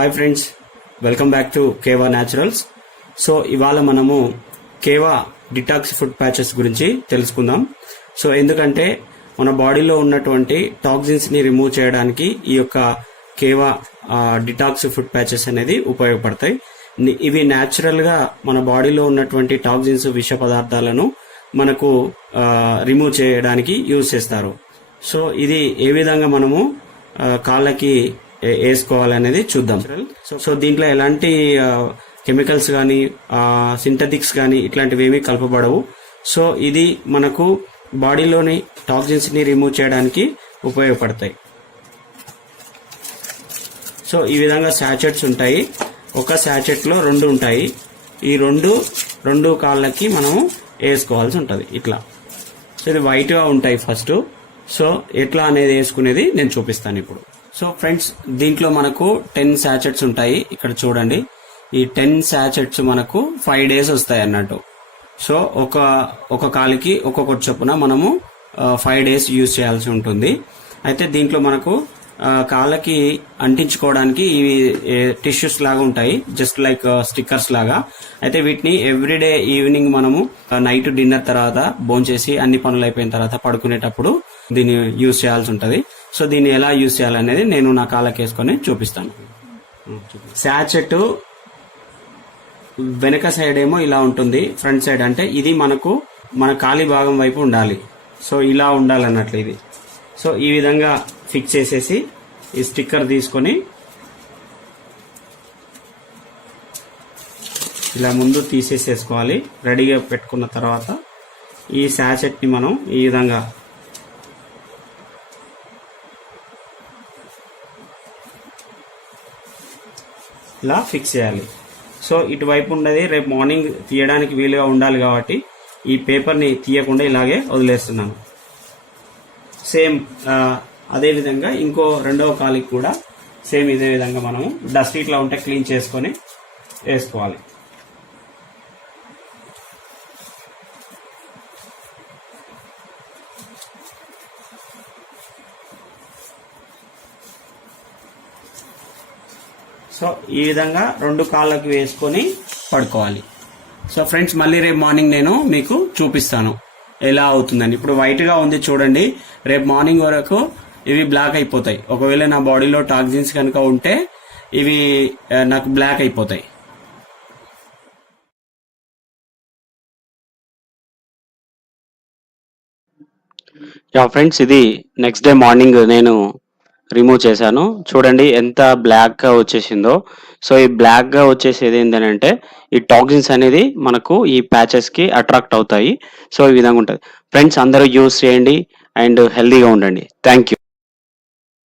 Hi friends, welcome back to Keva Naturals. So ఇవాళ మనము కేవా detox food patches గురించి తెలుసుకుందాం. సో ఎందుకంటే మన బాడీలో ఉన్నటువంటి టాక్సిన్స్ ని రిమూవ్ చేయడానికి ఈ యొక్క కేవా డిటాక్స్ ఫుడ్ ప్యాచెస్ అనేది ఉపయోగపడతాయి. ఇవి న్యాచురల్ గా మన బాడీలో ఉన్నటువంటి టాక్సిన్స్, విష పదార్థాలను మనకు రిమూవ్ చేయడానికి యూజ్ చేస్తారు. సో ఇది ఏ విధంగా మనము కాళ్ళకి వేసుకోవాలనేది చూద్దాం. సో దీంట్లో ఎలాంటి కెమికల్స్ కానీ సింథటిక్స్ కానీ ఇట్లాంటివి ఏమీ కలపబడవు. సో ఇది మనకు బాడీలోని టాక్సిన్స్ ని రిమూవ్ చేయడానికి ఉపయోగపడతాయి. సో ఈ విధంగా శాచెట్స్ ఉంటాయి. ఒక శాచెట్ లో 2 ఉంటాయి. ఈ రెండు కాళ్ళకి మనము వేసుకోవాల్సి ఉంటుంది ఇట్లా. సో ఇది వైట్ గా ఉంటాయి ఫస్ట్. సో ఎట్లా అనేది వేసుకునేది నేను చూపిస్తాను ఇప్పుడు. సో ఫ్రెండ్స్, దీంట్లో మనకు 10 శాచెట్స్ ఉంటాయి. ఇక్కడ చూడండి, ఈ 10 శాచెట్స్ మనకు 5 days వస్తాయి అన్నట్టు. సో ఒక కాలికి ఒక్కొక్కటి చొప్పున మనము 5 days యూజ్ చేయాల్సి ఉంటుంది. అయితే దీంట్లో మనకు కాళ్ళకి అంటించుకోవడానికి ఇవి టిష్యూస్ లాగా ఉంటాయి, జస్ట్ లైక్ స్టిక్కర్స్ లాగా. అయితే వీటిని ఎవ్రీడే ఈవినింగ్ మనము నైట్ డిన్నర్ తర్వాత భోంచేసి అన్ని పనులు అయిపోయిన తర్వాత పడుకునేటప్పుడు దీన్ని యూజ్ చేయాల్సి ఉంటుంది. సో దీన్ని ఎలా యూజ్ చేయాలనేది నేను నా కాళ్ళకి వేసుకొని చూపిస్తాను. శాచెట్ వెనక సైడ్ ఏమో ఇలా ఉంటుంది, ఫ్రంట్ సైడ్ అంటే ఇది మనకు మన కాలి భాగం వైపు ఉండాలి. సో ఇలా ఉండాలన్నట్లు ఇది. సో ఈ విధంగా ఫిక్స్ చేసేసి ఈ స్టిక్కర్ తీసుకొని ఇలా ముందు తీసేసేసుకోవాలి. రెడీగా పెట్టుకున్న తర్వాత ఈ శాచెట్ ని మనం ఈ విధంగా ఇలా ఫిక్స్ చేయాలి. సో ఇటువైపు ఉండేది రేపు మార్నింగ్ తీయడానికి వీలుగా ఉండాలి కాబట్టి ఈ పేపర్ని తీయకుండా ఇలాగే వదిలేస్తున్నాను. సేమ్ అదే విధంగా ఇంకో రెండవ కాలికి కూడా సేమ్ ఇదే విధంగా మనము డస్ట్ ఇట్లా ఉంటే క్లీన్ చేసుకొని వేసుకోవాలి. సో ఈ విధంగా 2 కాళ్ళకి వేసుకొని పడుకోవాలి. సో ఫ్రెండ్స్, మళ్ళీ రేపు మార్నింగ్ నేను మీకు చూపిస్తాను ఎలా అవుతుందని. ఇప్పుడు వైట్ గా ఉంది చూడండి, రేపు మార్నింగ్ వరకు ఇవి బ్లాక్ అయిపోతాయి. ఒకవేళ నా బాడీలో టాక్సిన్స్ కనుక ఉంటే ఇవి నాకు బ్లాక్ అయిపోతాయి. యా ఫ్రెండ్స్, ఇది నెక్స్ట్ డే మార్నింగ్ నేను రిమూవ్ చేశాను. చూడండి ఎంత బ్లాక్ గా వచ్చేసిందో. సో ఈ బ్లాక్ గా వచ్చేసేది ఏంటంటే ఈ టాక్సిన్స్ అనేది మనకు ఈ ప్యాచెస్ కి అట్రాక్ట్ అవుతాయి. సో ఈ విధంగా ఉంటుంది. ఫ్రెండ్స్, అందరూ యూజ్ చేయండి అండ్ హెల్దీగా ఉండండి. Thank you.